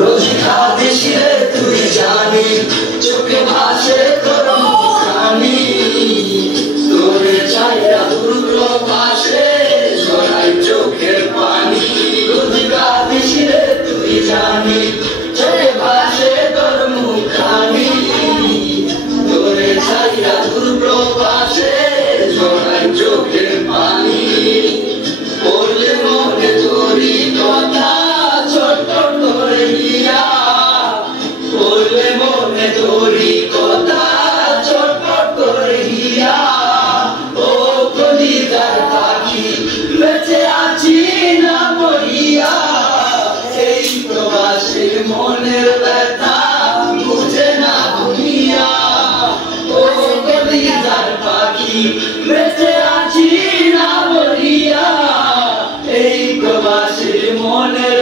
রোজি খাদিস রে তুই জানি চোখে ভাসে তোর মুখখানি তোরে চাইয়া দুর্গ পাশে ঝরাই চোখের পানি রোজি খাদিস রে তুই জানি চোখে ভাসে তোর মুখখানি তোরে চাইয়া দুর্গ পাশে ঝরাই চোখের পানি বললে মনে তোরি কথা ছোট করে হিয়া বললে মনে তোরি কথা ছোট করে হিয়া ও কলিজার পাখি বেঁচে আছি না মরিয়া এই প্রবাসীর মনের ব্যথা বুঝে না দুনিয়া ও কলিজার পাখি বেঁচে আছি না মরিয়া এই প্রবাসীর মনের